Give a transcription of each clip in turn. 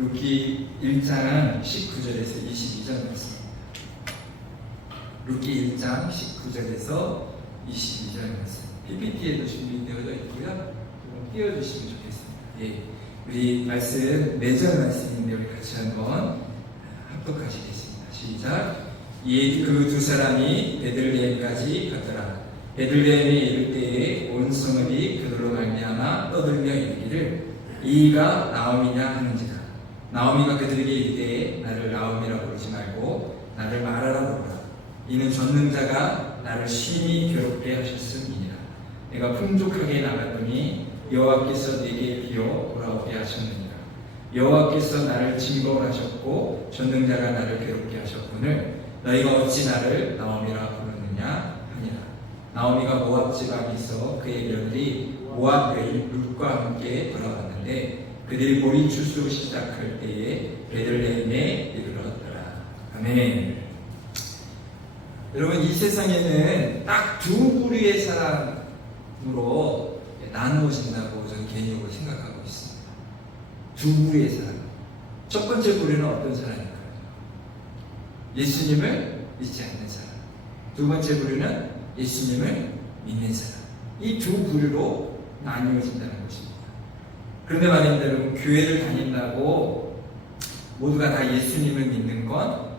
룻기 1장 19절에서 22절 말씀. 룻기 1장 19절에서 22절 말씀. PPT에도 준비되어져 있고요. 조금 띄워주시면 좋겠습니다. 예, 우리 말씀 매절 말씀인데 우리 같이 한번 합독하시겠습니다. 시작. 그 두 사람이 베들레헴까지 갔더라. 베들레헴에 이를 때에 온 성읍이 그들로 말미암아 떠들며 이르기를 이가 나오미냐 하는지라. 나오미가 그들에게 이르되 나를 나오미라 부르지 말고 나를 마라라 부르라. 이는 전능자가 나를 심히 괴롭게 하셨음이니라. 내가 풍족하게 나갔더니 여호와께서 내게 비어 돌아오게 하셨느니라. 여호와께서 나를 징벌하셨고 전능자가 나를 괴롭게 하셨거늘 너희가 어찌 나를 나오미라 부르느냐 하니라. 나오미가 모압 지방에서 그의 며느리 모압 여인 룻과 함께 돌아왔는데 그들이 보리 추수 시작할 때에 베들레헴에 이르렀더라. 아멘. 여러분, 이 세상에는 딱 두 부류의 사람으로 나누어진다고 저는 개인적으로 생각하고 있습니다. 두 부류의 사람. 첫 번째 부류는 어떤 사람일까요? 예수님을 믿지 않는 사람. 두 번째 부류는 예수님을 믿는 사람. 이 두 부류로 나뉘어진다는 것입니다. 그런데 말입니다, 여러분, 교회를 다닌다고 모두가 다 예수님을 믿는 건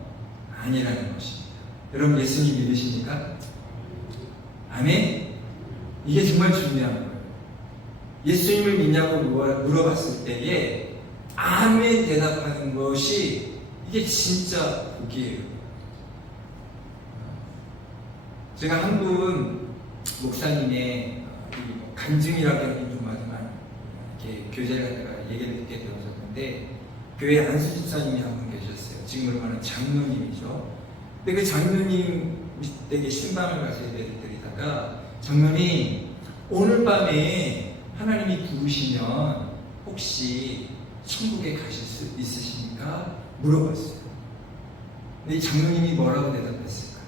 아니라는 것입니다. 여러분, 예수님 믿으십니까? 아멘? 이게 정말 중요한 거예요. 예수님을 믿냐고 물어봤을 때에 아멘 대답하는 것이 이게 진짜 복이에요. 제가 한 분 목사님의 간증이라고 하는 좀 하지만 이렇게 교제를 하다가 얘기를 듣게 되었었는데 교회 안수 집사님이 한 분 계셨어요. 지금으로 말하는 장로님이죠. 근데 그 장로님 댁에 신방을 가서 예배를 드리다가 장로님, 오늘 밤에 하나님이 부르시면 혹시 천국에 가실 수 있으십니까? 물어봤어요. 근데 이 장로님이 뭐라고 대답했을까요?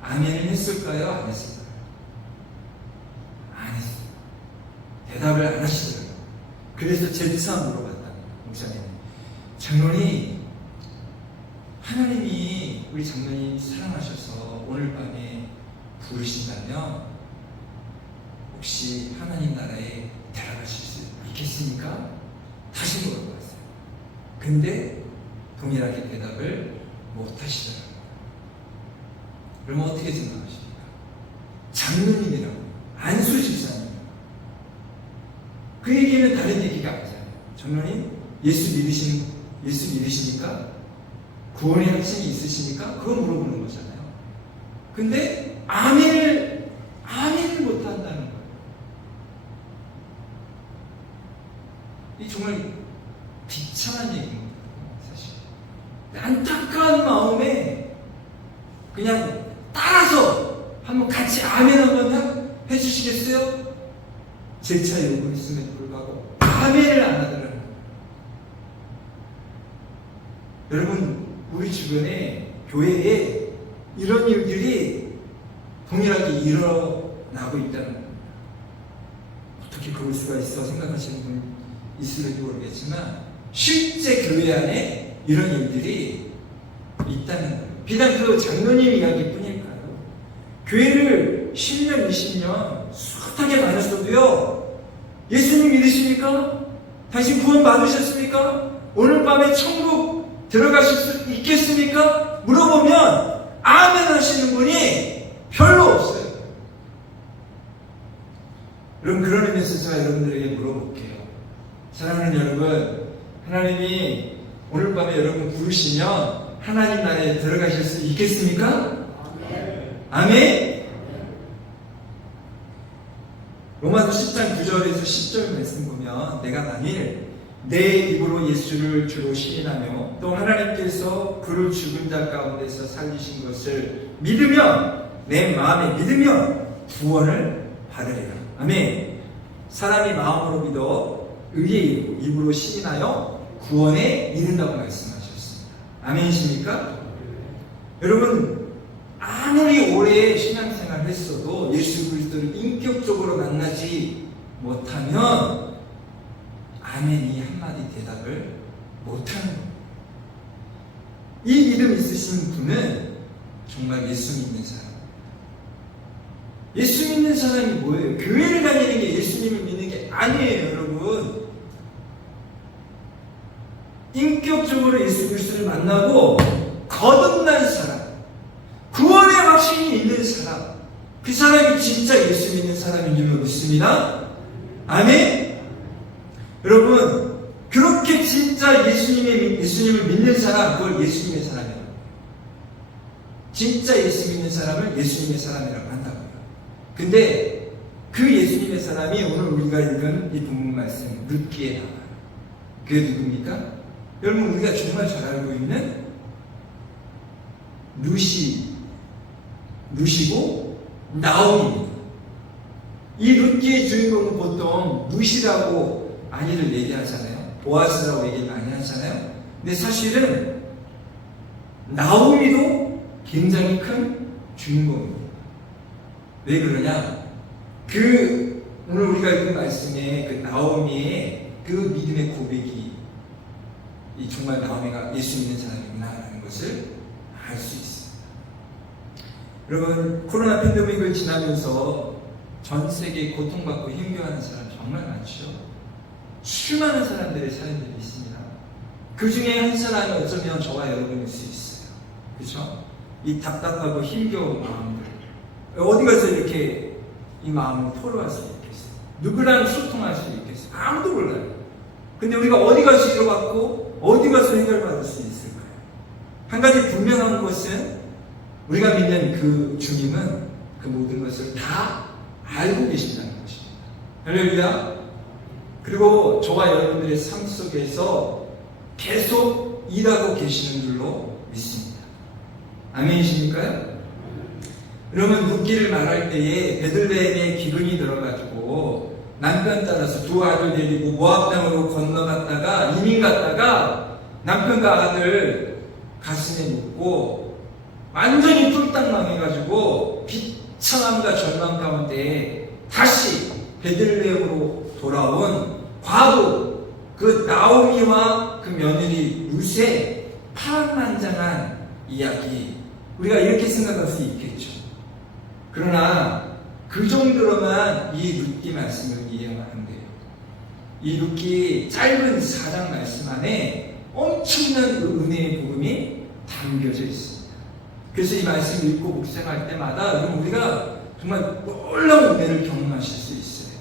아멘을 했을까요? 안 했을까요? 안 했어요. 대답을 안 하시더라고요. 그래서 재차 물어봤다. 목사님, 장로님, 하나님이 우리 장로님 사랑하셔서 오늘 밤에 부르신다면 혹시 하나님 나라에 들어가실 수 있겠습니까? 다시 물어봤어요. 근데 동일하게 대답을 못 하시더라고요. 그러면 어떻게 생각하십니까? 장로님이라고, 안수 집사님. 그 얘기는 다른 얘기가 아니잖아요. 장로님, 예수 믿으십니까? 구원의 확신이 있으십니까? 그거 물어보는 거잖아요. 근데 아멘을 못 한다는 거예요. 이 정말 비참한 얘기입니다. 사실 안타까운 마음에 그냥 따라서 한번 같이 아멘 한번 해주시겠어요? 재차 요구했음에도 불구하고 아멘을 안 하더라고요. 여러분, 우리 주변에 교회에 이런 일들이 동일하게 일어나고 있다는 겁니다. 어떻게 그럴 수가 있어 생각하시는 분 있을지 모르겠지만 실제 교회 안에 이런 일들이 있다는 거예요. 비단 그 장로님 이야기뿐일까요? 교회를 10년, 20년 숱하게 다녔어도요, 예수님 믿으십니까? 당신 구원 받으셨습니까? 오늘 밤에 천국 들어가실 수 있겠습니까? 물어보면 아멘 하시는 분이 별로 없어요. 여러분, 그런 의미에서 제가 여러분들에게 물어볼게요. 사랑하는 여러분, 하나님이 오늘 밤에 여러분 부르시면 하나님 나라에 들어가실 수 있겠습니까? 아멘? 로마서 10장 9절에서 10절 말씀 보면 내가 만일 내 입으로 예수를 주로 시인하며 또 하나님께서 그를 죽은 자 가운데서 살리신 것을 믿으면, 내 마음에 믿으면 구원을 받으리라. 아멘. 사람이 마음으로 믿어 의의 입으로 시인하여 구원에 이른다고 말씀하셨습니다. 아멘이십니까? 여러분, 아무리 오래 신앙생활을 했어도 예수 그리스도를 인격적으로 만나지 못하면 아멘이 한마디 대답을 못하는 거예요. 이 믿음 있으신 분은 정말 예수 믿는 사람. 예수 믿는 사람이 뭐예요? 교회를 다니는 게 예수님을 믿는 게 아니에요, 여러분. 인격적으로 예수 그리스도를 만나고 거듭난 사람, 구원의 확신이 있는 사람, 그 사람이 진짜 예수 믿는 사람인 줄로 믿습니다. 아멘? 여러분, 그렇게 진짜 예수님을 믿는 사람, 그걸 예수님의 사람이라고. 진짜 예수 믿는 사람을 예수님의 사람이라고 한다고요. 근데 그 예수님의 사람이 오늘 우리가 읽은 이 본문 말씀 룻기에 나와요. 그게 누굽니까? 여러분, 우리가 정말 잘 알고 있는 룻이고 나오미입니다. 이 룻기의 주인공은 보통 룻이라고 많이들 얘기하잖아요. 보아스라고 얘기 많이 하잖아요. 근데 사실은 나오미도 굉장히 큰 주인공입니다. 왜 그러냐? 오늘 우리가 읽은 말씀에 그 나오미의 그 믿음의 고백이 정말 나오미가 예수 믿는 사람이구나라는 것을 알 수 있습니다. 여러분, 코로나 팬데믹을 지나면서 전 세계에 고통받고 힘겨워하는 사람 정말 많죠. 수많은 사람들의 사연들이 있습니다. 그 중에 한 사람이 어쩌면 저와 여러분일 수 있어요. 그렇죠? 이 답답하고 힘겨운 마음들, 어디 가서 이렇게 이 마음을 토로할 수 있겠어요? 누구랑 소통할 수 있겠어요? 아무도 몰라요. 근데 우리가 어디 가서 치료받고 어디 가서 해결받을 수 있을까요? 한 가지 분명한 것은 우리가 믿는 그 주님은 그 모든 것을 다 알고 계신다는 것입니다. 할렐루야. 그리고 저와 여러분들의 삶 속에서 계속 일하고 계시는 줄로 믿습니다. 아멘이십니까요? 여러분, 룻기를 말할 때에 베들레헴에 기근이 들어가지고 남편 따라서 두 아들 데리고 모압 땅으로 건너갔다가 이민 갔다가 남편과 아들 가슴에 묻고 완전히 쫄딱 망해가지고 비참함과 절망 가운데 다시 베들레헴으로 돌아온 과부 그 나오미와 그 며느리 룻의 파란만장한 이야기, 우리가 이렇게 생각할 수 있겠죠. 그러나 그 정도로만 이 룻기 말씀을 이해하면 안 돼요. 이 룻기 짧은 4장 말씀 안에 엄청난 은혜의 복음이 담겨져 있습니다. 그래서 이 말씀 읽고 묵상할 때마다 우리가 정말 놀라운 은혜를 경험하실 수 있어요.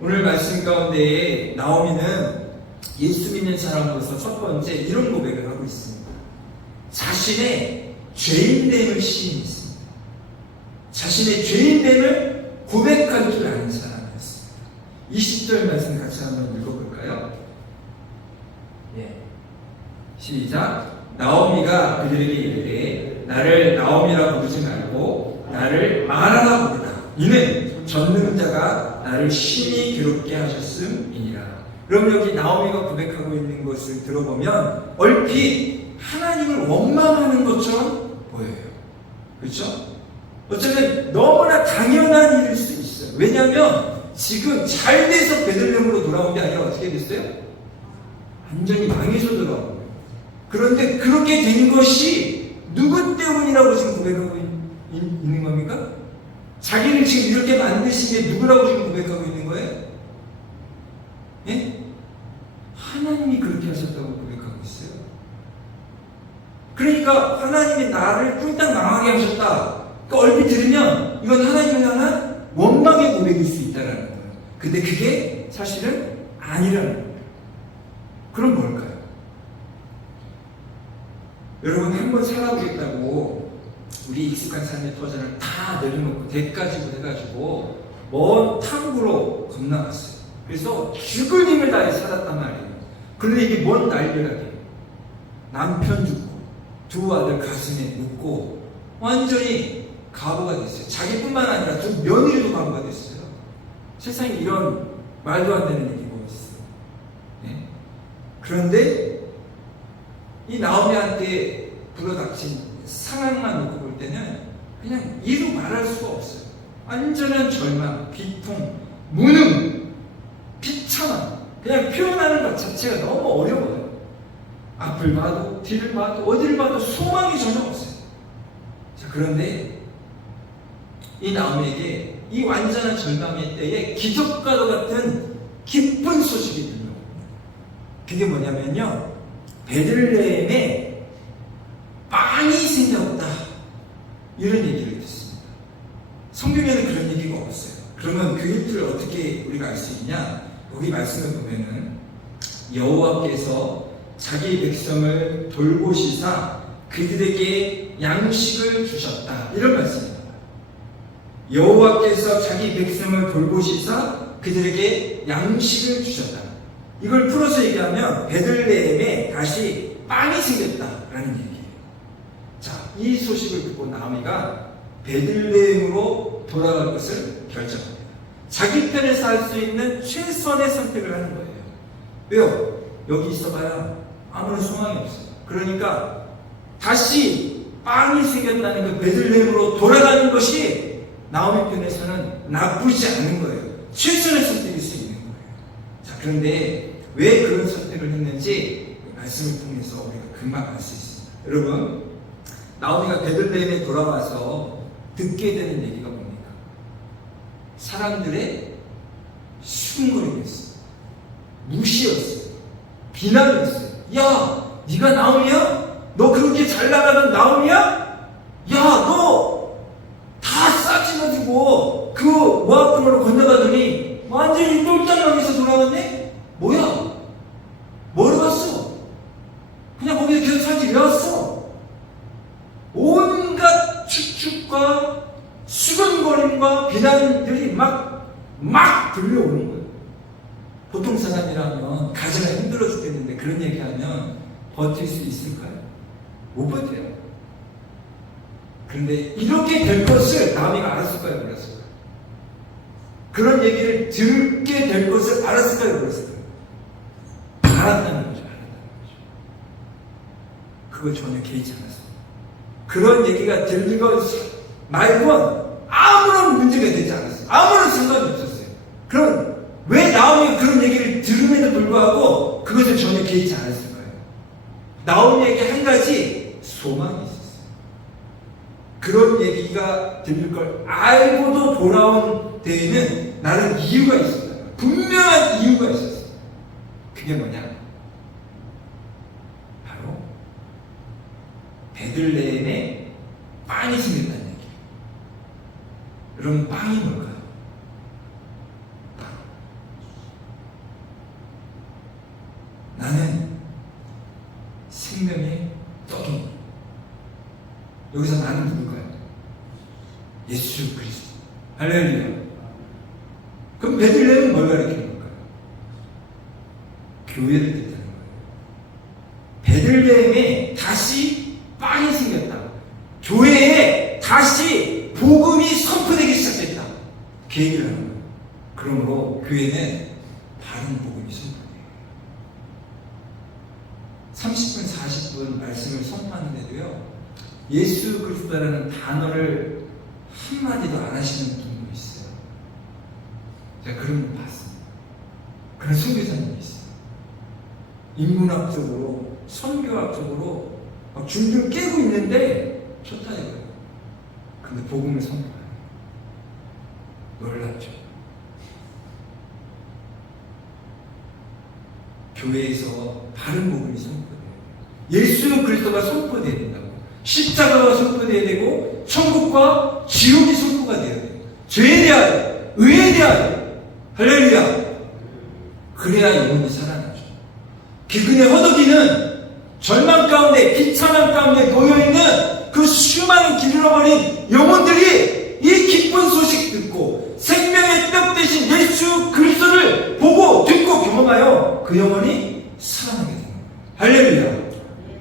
오늘 말씀 가운데 나오미는 예수 믿는 사람으로서 첫 번째 이런 고백을 하고 있습니다. 자신의 죄인됨을 시인했습니다. 자신의 죄인됨을 고백할 줄 아는 사람이었습니다. 20절 말씀 같이 한번 읽어볼까요? 예. 시작. 나오미가 그들에게 이르되 나를 나오미라 부르지 말고 나를 마라라 부르라. 이는 전능자가 나를 심히 괴롭게 하셨음이니라. 그럼 여기 나오미가 고백하고 있는 것을 들어보면 얼핏 하나님을 원망하는 것처럼 보여요. 그렇죠? 어쩌면 너무나 당연한 일일 수 있어요. 왜냐하면 지금 잘 돼서 베들레헴으로 돌아온 게 아니라 어떻게 됐어요? 완전히 망해서 돌아온 거예요. 그런데 그렇게 된 것이 누구 때문이라고 지금 고백하고 있는 겁니까? 자기를 지금 이렇게 만드신 게 누구라고 지금 고백하고 있는 거예요? 예? 하나님이 그렇게 하셨다고 고백하고 있어요. 그러니까 하나님이 나를 꿀딱 망하게 하셨다. 그러니까 얼핏 들으면 이건 하나님을 향한 원망의 고백일 수 있다는 거예요. 근데 그게 사실은 아니라는 거예요. 그럼 뭘까요? 여러분, 한번 살아보겠다고 우리 익숙한 삶의 터전을 다 내려놓고 대까지고 해가지고 먼 탕구로 건너갔어요. 그래서 죽을 힘을 다해 살았단 말이에요. 그런데 이게 뭔 날벼락이에요. 남편 죽고 두 아들 가슴에 묻고 완전히 가부가 됐어요. 자기뿐만 아니라 두 며느리도 가부가 됐어요. 세상에 이런 말도 안 되는 일이 뭐 있어요. 네? 그런데 이 나오미한테 불어닥친 상황만 놓고 볼 때는 그냥 이루 말할 수가 없어요. 완전한 절망, 비통, 무능, 비참함, 그냥 표현하는 것 자체가 너무 어려워요. 앞을 봐도 뒤를 봐도 어디를 봐도 소망이 전혀 없어요. 자, 그런데 이 나오미에게 이 완전한 절망의 때에 기적과도 같은 기쁜 소식이 들려옵니다. 그게 뭐냐면요, 베들레헴에 빵이 생겼다, 이런 얘기를 듣습니다. 성경에는 그런 얘기가 없어요. 그러면 그 일들을 어떻게 우리가 알 수 있냐? 여기 말씀을 보면은 여호와께서 자기 백성을 돌보시사 그들에게 양식을 주셨다, 이런 말씀입니다. 여호와께서 자기 백성을 돌보시사 그들에게 양식을 주셨다. 이걸 풀어서 얘기하면 베들레헴에 다시 빵이 생겼다라는 얘기예요. 자, 이 소식을 듣고 나오미가 베들레헴으로 돌아갈 것을 결정합니다. 자기 편에서 할 수 있는 최선의 선택을 하는 거예요. 왜요? 여기 있어봐야 아무런 소망이 없어요. 그러니까 다시 빵이 생겼다는 그 베들레헴으로 돌아가는 것이 나오미 편에서는 나쁘지 않은 거예요. 최선의 선택일 수 있는 거예요. 자, 그런데 왜 그런 선택을 했는지 말씀을 통해서 우리가 금방 알 수 있습니다. 여러분, 나오미가 베들레헴에 돌아와서 듣게 되는 얘기가 뭡니까? 사람들의 수군거림이었어요. 무시였어요. 비난이었어요. 야, 네가 나오미야? 너 그렇게 잘 나가는 나오미야? 야, 너 다 싸지가지고 그 모압강으로 건너가더니 완전히 똘짱망에서 돌아왔네? 뭐야? 뭐로 왔어? 그냥 거기서 계속 살지 왜 왔어? 온갖 추측과 수근거림과 비난들이 막 들려오는 거예요. 보통 사람이라면 가정이 힘들어 죽겠는데 그런 얘기하면 버틸 수 있을까요? 못 버텨요. 그런데 이렇게 될 것을 나오미가 알았을까요? 몰랐을까요? 그런 얘기를 듣게 될 것을 알았을까요? 몰랐을까요? 알았다는 거죠. 그걸 전혀 개의치 않았어요. 그런 얘기가 들린 것 말고는 아무런 문제가 되지 않았어요. 아무런 상관이 없었어요. 그럼 왜 나오미가 그런 얘기를 들음에도 불구하고 그것을 전혀 개의치 않았을까요? 나오미에게 한 가지 소망이 있었어요. 그런 얘기가 들릴 걸 알고도 돌아온 데에는 나는 이유가 있었다. 분명한 이유가 있었어요. 그게 뭐냐? 바로 베들레헴에 빵이 생겼다는 얘기예요. 여러분, 빵이 뭘까요? 빵. 나는 생명의 떡입니다. 여기서 나는 누굴까요? 예수 그리스도. 할렐루야. 그럼 베들레헴은 뭘 가리키는 걸까요? 교회를 뜻하는 거예요. 베들레헴에 다시 빵이 생겼다. 교회에 다시 복음이 선포되기 시작했다. 그 얘기를 하는 거예요. 그러므로 교회는 바른 복음이 선포돼요. 30분, 40분 말씀을 선포하는데도요, 예수 그리스도라는 단어를 한마디도 안 하시는 분도 있어요. 제가 그런 분 봤습니다. 그런 선교사님이 있어요. 인문학적으로, 선교학적으로 막 줄줄 깨고 있는데 좋다 이거예요. 근데 복음을 선포해요. 놀랍죠. 교회에서 바른 복음이 선포돼요. 예수 그리스도가 선포돼야 된다고. 십자가가 선포돼야 되고 천국과 지옥이 선포가 돼야 돼요. 죄에 대하여, 의에 대하여. 할렐루야. 그래야 영혼이 살아나죠. 기근에 허덕이는 절망 가운데, 비참한 가운데 놓여있는 그 수많은 길 잃어버린 영혼들이 이 기쁜 소식 듣고 생명의 떡 대신 예수 그리스도를 보고 듣고 경험하여 그 영혼이 살아나게 되는 거예요. 할렐루야.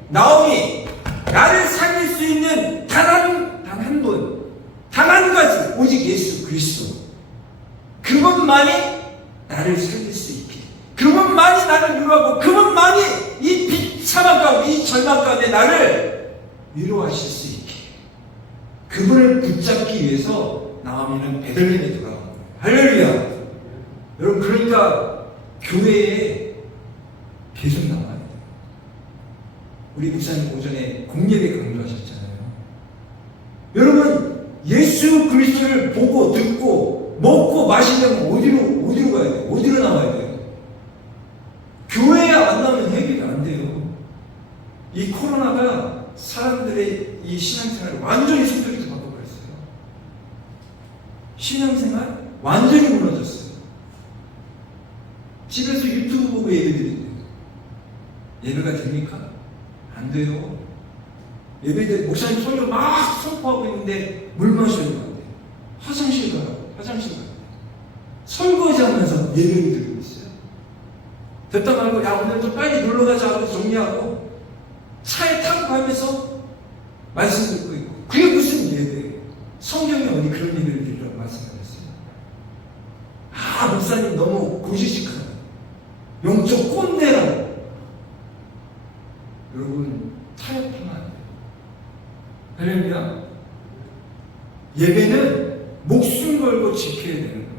나오미, 나를 살릴 수 있는 단 한 분, 단 한 가지, 오직 예수 그리스도. 그것만이 나를 살릴 수 있게, 그것만이 나를 위로하고, 그것만이 이 비참한 가운데, 이 절망 가운데 나를 위로하실 수 있게, 그분을 붙잡기 위해서 나오미는 베들레헴에 돌아온 거예요. 할렐루야. 여러분, 그러니까 교회에 계속 나와야 돼요. 우리 목사님 오전에 공예배 강조하셨잖아요. 여러분, 예수 그리스도를 보고 듣고 먹고 마시려면 어디로 가야 돼요? 어디로 나와야 돼요? 교회에 안 나오면 해결이 안 돼요. 이 코로나가 사람들의 이 신앙생활을 완전히 손들이서 바꿔버렸어요. 신앙생활 완전히 무너졌어요. 집에서 유튜브 보고 예배드린대요. 예배가 됩니까? 안 돼요. 예배들 목사님 설교 막 선포하고 있는데 물 마셔야 돼요. 화장실 가요. 화장실 가요. 설거지 하면서 예배를 드리고 있어요. 됐다 말고 야 오늘 좀 빨리 놀러가자 하고 정리하고 차에 타고 가면서 말씀 듣고 있고, 그게 무슨 예배예요? 성경에 어디 그런 예배를 드리라고 말씀하셨어요? 아 목사님 너무 고지식하다, 영적 꼰대라고. 여러분 타협하면 안 돼요. 할렐루야. 예배는 목숨 걸고 지켜야 되는 거예요.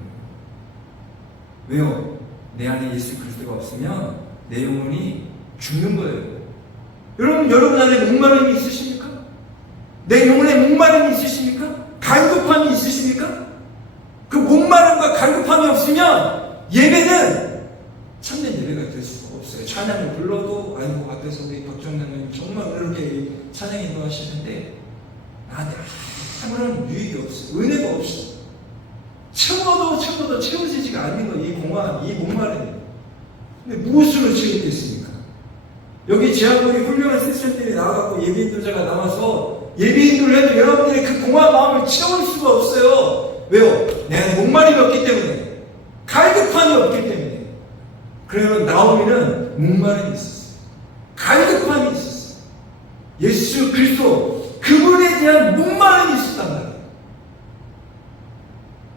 왜요? 내 안에 예수 그리스도가 없으면 내 영혼이 죽는 거예요. 여러분 안에 목마름이 있으십니까? 내 영혼에 목마름이 있으십니까? 갈급함이 있으십니까? 그 목마름과 갈급함이 없으면 예배는 참된 예배가 될 수가 없어요. 찬양을 불러도 아이고 앞에서 우리 박정장님 정말 이렇게 찬양 인도하시는데 나한테 아무런 유익이 없어요. 은혜가 없어. 채워도 채워지지가 않는 거, 이 공허함, 이 목마름. 근데 무엇으로 채우겠습니까? 여기 제한군이 훌륭한 세션들이 나와갖고 예배인도자가 나와서 예배인도를 해도 여러분들의 그 공허한 마음을 채울 수가 없어요. 왜요? 내 안에 목마름이 없기 때문에, 갈급함이 없기 때문에. 그러면 나오미는 목마름이 있었어요. 갈급함이 있었어요. 예수 그리스도 그분에 대한 목마름이 있었단 말이에요.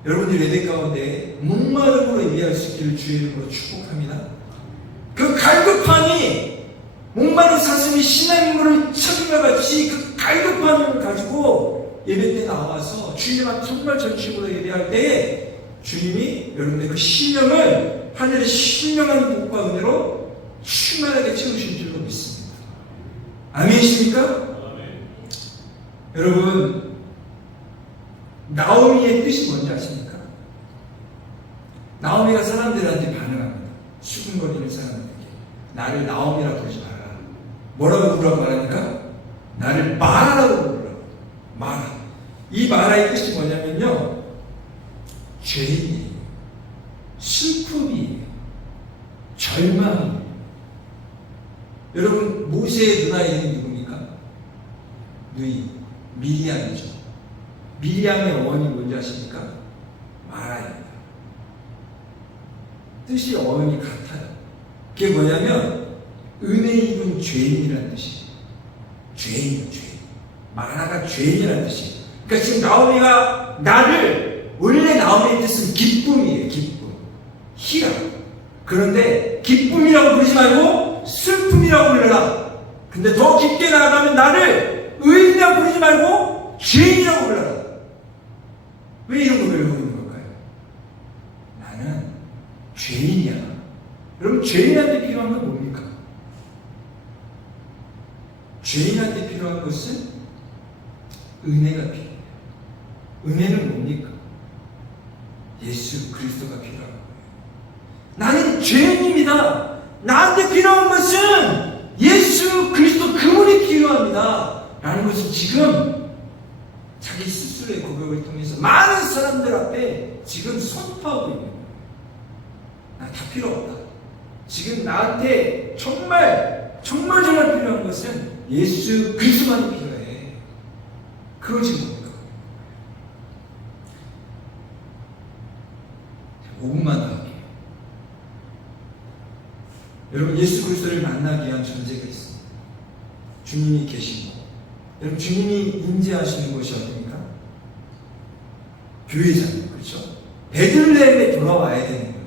여러분들 예배 가운데 목마름으로 예배할 수 있기를 주의 이름으로 축복합니다. 그 갈급함이 목마른 사슴이 신앙물을 찾은것 같이 그 갈급함을 가지고 예배 때 나와서 주님 앞 정말 전심으로 예배할 때에 주님이 여러분의 그 신령을 하늘의 신령한 복과 은혜로 충만하게 채우신 줄로 믿습니다. 아멘이십니까? 아멘. 여러분, 나오미의 뜻이 뭔지 아십니까? 나오미가 사람들한테 반응합니다. 수군거리는 사람들에게 나를 나오미라고 부르지 마라. 뭐라고 부르라고 말하니까? 나를 마라라고 부르라고. 마라. 이 마라의 뜻이 뭐냐면요, 죄인이에요, 슬픔이에요, 절망이에요. 여러분, 모세의 누나 이름이 누굽니까? 누이, 미리암이죠. 미리암의 어원이 뭔지 아십니까? 마라입니다. 뜻이 어원이 같아요. 그게 뭐냐면 은혜 입은 죄인이라는 뜻이에요. 죄인. 마라가 죄인이라는 뜻이에요. 그러니까 지금 나오미가 나를, 원래 나오미의 뜻은 기쁨이에요. 기쁨, 희락. 그런데 기쁨이라고 부르지 말고 슬픔이라고 불러라. 근데 더 깊게 나아가면 나를 의인이라고 부르지 말고 죄인이라고 불러라. 왜 이런 걸 외우고 있는 걸까요? 나는 죄인이야. 여러분, 죄인한테 필요한 건 뭡니까? 죄인한테 필요한 것은 은혜가 필요해요. 은혜는 뭡니까? 예수 그리스도가 필요한 거예요. 나는 죄인입니다. 나한테 필요한 것은 예수 그리스도 그분이 필요합니다. 라는 것을 지금 자기 스스로의 고백을 통해서 많은 사람들 앞에 지금 선포하고 있는 거예요. 나 다 필요 없다. 지금 나한테 정말 필요한 것은 예수 그리스도만이 필요해. 그걸 지금 뭡니까? 5분만 더 할게요. 여러분, 예수 그리스도를 만나기 위한 존재가 있습니다. 주님이 계신 곳. 여러분, 주님이 임재하시는 곳이 어디입니까? 교회잖아요. 그렇죠? 베들레헴에 돌아와야 되는 거예요.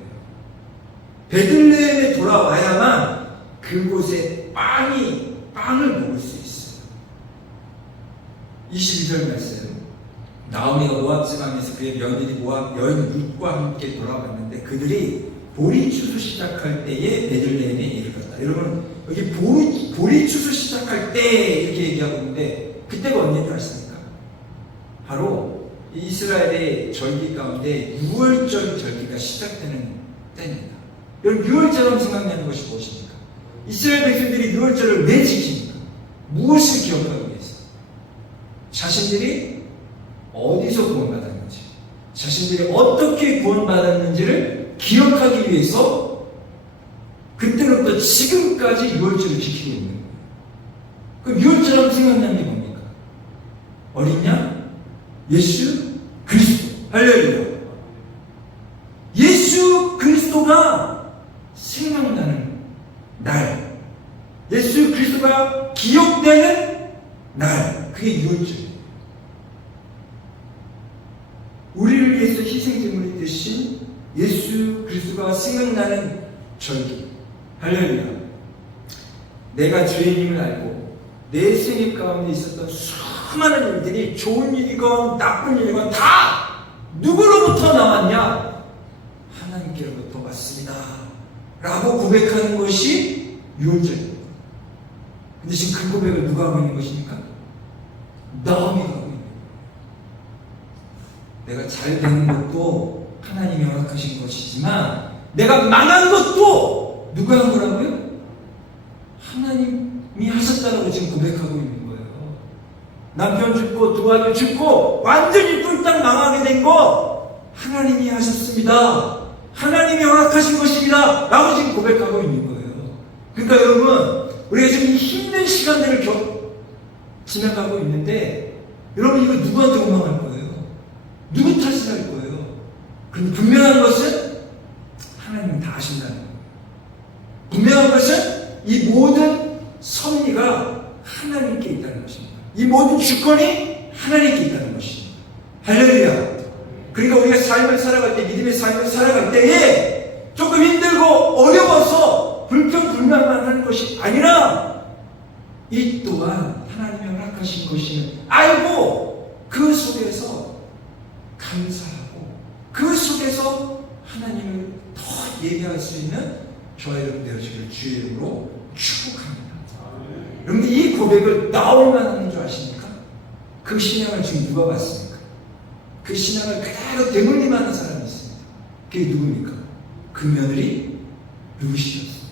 베들레헴에 돌아와야만 그곳에 빵을 먹을 수 있어요. 22절 말씀. 나오미가 모압 지방에서 그의 며느리 모압 여인 룻과 함께 돌아왔는데 그들이 보리 추수 시작할 때에 베들레헴에 이르렀다. 여러분, 여기 보리 우리 추수 시작할 때 이렇게 얘기하고 있는데 그때가 언제인 줄 아십니까? 바로 이스라엘의 절기 가운데 6월절 절기가 시작되는 때입니다. 여러분 6월절하면 생각나는 것이 무엇입니까? 이스라엘 백성들이 6월절을 왜 지킵니까? 무엇을 기억하기 위해서? 자신들이 어디서 구원받았는지, 자신들이 어떻게 구원받았는지를 기억하기 위해서 그때부터 지금까지 6월절을 지키고 있는 거예요. 그럼 6월절하면 생각나는 게 뭡니까? 어린 양? 예수 그리스도. 할렐루야. 예수 그리스도가 생각나는 날, 예수 그리스도가 기억되는 날, 그게 6월절이에요. 우리를 위해서 희생제물이 되신 예수 그리스도가 생각나는 절기. 할렐루야. 내가 죄인임을 알고 내 생애 가운데 있었던 수많은 일들이 좋은 일이건 나쁜 일이건 다 누구로부터 나왔냐? 하나님께로부터 왔습니다 라고 고백하는 것이 6월절입니다. 근데 지금 그 고백을 누가 하고 있는 것입니까? 나오미가 하고 있는 거예요. 내가 잘 되는 것도 하나님이 허락하신 것이지만 내가 망한 것도 누가 한 거라고요? 하나님이 하셨다라고 지금 고백하고 있는 거예요. 남편 죽고 두 아들 죽고 완전히 뚫딱 망하게 된 거 하나님이 하셨습니다. 하나님이 허락하신 것입니다 라고 지금 고백하고 있는 거예요. 그러니까 여러분, 우리가 지금 힘든 시간들을 지나가고 있는데 여러분, 이거 누구한테 원망할 거예요? 누구 탓을 할 거예요? 그런데 분명한 것은 하나님은 다 아신다는 거예요. 분명한 것은 이 모든 섭리가 하나님께 있다는 것입니다. 이 모든 주권이 하나님께 있다는 것입니다. 할렐루야. 그러니까 우리가 삶을 살아갈 때, 믿음의 삶을 살아갈 때에 조금 힘들고 어려워서 불평불만만 하는 것이 아니라 이 또한 하나님이 허락하신 것임을 알고 그 속에서 감사하고 그 속에서 하나님을 더 예배할 수 있는 저와 여러분 되어지기를 주의 이름으로 축복합니다. 여러분, 이 고백을 나올만 하는 줄 아십니까? 그 신앙을 지금 누가 봤습니까? 그 신앙을 그대로 되물림하는 사람이 있습니다. 그게 누굽니까? 그 며느리 룻이었습니다.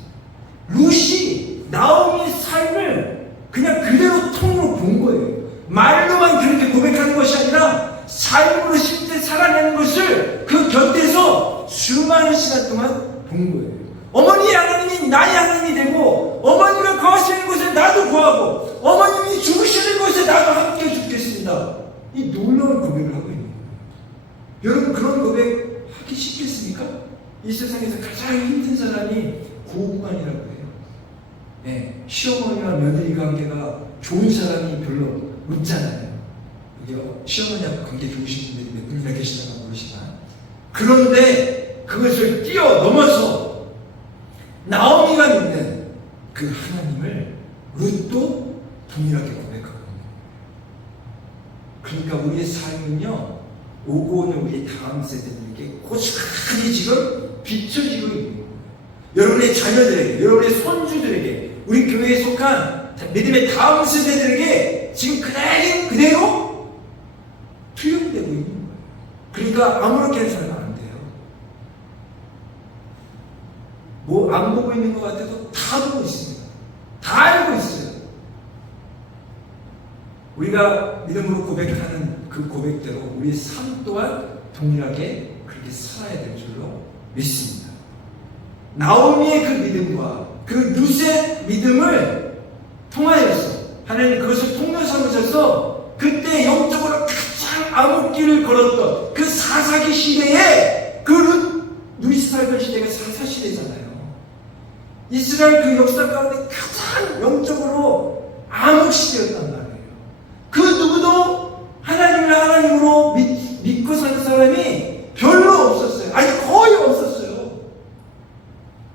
룻이 나오미의 삶을 그냥 그대로 통으로 본 거예요. 말로만 그렇게 고백하는 것이 아니라 삶으로 실제 살아내는 것을 그 곁에서 수많은 시간 동안 본 거예요. 어머니의 하나님이 나의 하나님이 되고, 어머니가 거하시는 곳에 나도 거하고, 어머님이 죽으시는 곳에 나도 함께 죽겠습니다. 이 놀라운 고백을 하고 있는 거예요. 여러분, 그런 고백 하기 쉽겠습니까? 이 세상에서 가장 힘든 사람이 고우관이라고 해요. 네, 시어머니와 며느리 관계가 좋은 사람이 별로 없잖아요. 여기 시어머니하고 관계 좋으신 분들이 몇 분이나 계시다고 모르시나. 그런데 그것을 뛰어넘어서 나오미가 믿는 그 하나님을 룻도 동일하게 고백하고 있는 거예요. 그러니까 우리의 삶은요, 오고 오는 우리 다음 세대들에게 고스란히 지금 비춰지고 있는 거예요. 여러분의 자녀들에게, 여러분의 손주들에게, 우리 교회에 속한 믿음의 다음 세대들에게 지금 그대로 투영되고 있는 거예요. 그러니까 아무렇게 해서는 안 돼요. 뭐 안 보고 있는 것 같아도 다 보고 있습니다. 다 알고 있어요. 우리가 믿음으로 고백하는 그 고백대로 우리의 삶 또한 동일하게 그렇게 살아야 될 줄로 믿습니다. 나오미의 그 믿음과 그 룻의 믿음을 통하여서 하나님 그것을 통로 삼으셔서 그때 영적으로 가장 암흑길을 걸었던 그 사사기 시대에 그 룻이 살던 시대가 사사시대잖아요. 이스라엘 그 역사 가운데 가장 영적으로 암흑시대였단 말이에요. 그 누구도 하나님을 하나님으로 믿고 사는 사람이 별로 없었어요. 아니 거의 없었어요.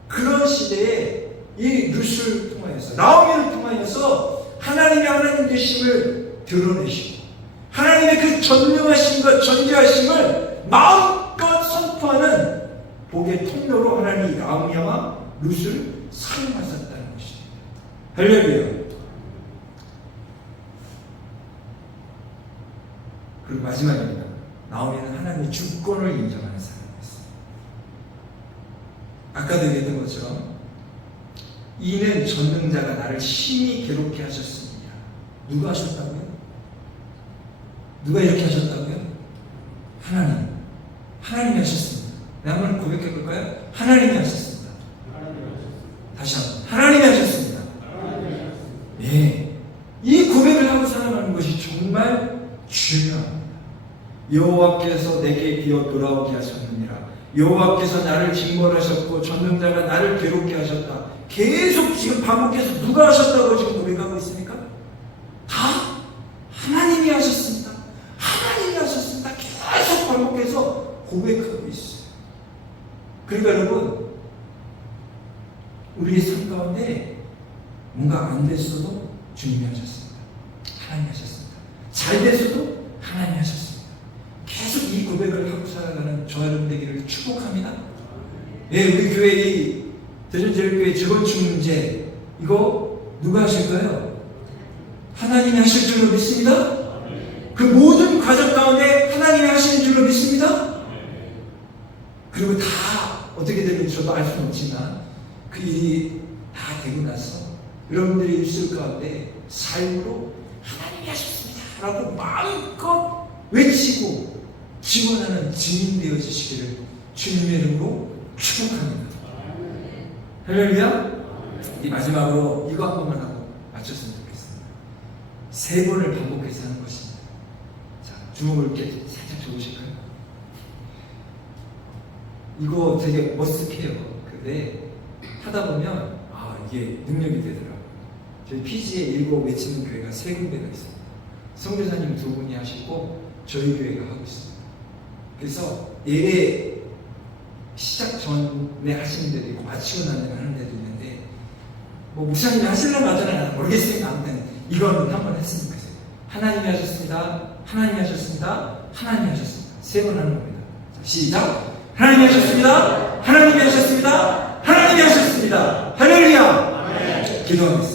그런 시대에 이 룻을 통하여서, 나오미를 통하여서 하나님의 하나님 되심을 드러내시고 하나님의 그 전능하심과 전지하심을 마음껏 선포하는 복의 통로로 하나님이 나오미와 룻을 사용하셨다는 것입니다. 할렐루야. 그리고 마지막입니다. 나오미는 하나님의 주권을 인정하는 사람이었어요. 아까도 얘기했던 것처럼 이는 전능자가 나를 심히 괴롭게 하셨습니다. 누가 하셨다고요? 누가 이렇게 하셨다고요? 하나님이 하셨습니다. 내가 한번 고백해 볼까요? 하나님이 하셨습니다. 다시 한번 하나님이 하셨습니다. 예, 이 고백을 하고 살아가는 것이 정말 중요합니다. 여호와께서 내게 기어 돌아오게 하셨느니라. 여호와께서 나를 징벌하셨고 전능자가 나를 괴롭게 하셨다. 계속 지금 반복해서 누가 하셨다고 지금 고백하고 있습니까? 다 하나님이 하셨습니다. 하나님이 하셨습니다. 계속 반복해서 고백하고 있어요. 그러니까 여러분, 우리의 삶 가운데 뭔가 안 됐어도 주님이 하셨습니다. 하나님이 하셨습니다. 잘 됐어도 하나님이 하셨습니다. 계속 이 고백을 하고 살아가는 저와 여러분 되기를 축복합니다. 예, 우리 교회 이 대전제일교회 직원축 문제 이거 누가 하실까요? 하나님이 하실 줄로 믿습니다. 그 모든 과정 가운데 하나님이 하시는 줄로 믿습니다. 그리고 다 어떻게 되는지 저도 알 수는 없지만 그 일이 다 되고 나서 여러분들의 입술 가운데 삶으로 하나님이 하셨습니다 라고 마음껏 외치고 증언하는 증인 되어지시기를 주님의 이름으로 축복합니다. 할렐루야. 이 마지막으로 이거 한 번만 하고 마쳤으면 좋겠습니다. 3번을 반복해서 하는 것입니다. 자, 주먹을 이렇게 살짝 줘보실까요? 이거 되게 머쓱해요. 근데 하다 보면 이게 능력이 되더라고요. 저희 피지에 읽고 외치는 교회가 3군데가 있습니다. 선교사님 2분이 하시고 저희 교회가 하고 있습니다. 그래서 예배 시작 전에 하시는 데도 있고 마치고 난 다음에 하는 데도 있는데 뭐 목사님이 하실려면 하잖아요. 모르겠으니까 아무튼 이거는 한번 했으면 좋겠어요. 하나님이 하셨습니다. 하나님이 하셨습니다. 하나님이 하셨습니다. 3번 하는 겁니다. 자, 시작. 하나님이 하셨습니다. 하나님이 하셨습니다. 하나님이 하셨습니다. 할렐루야. 기도하겠습니다.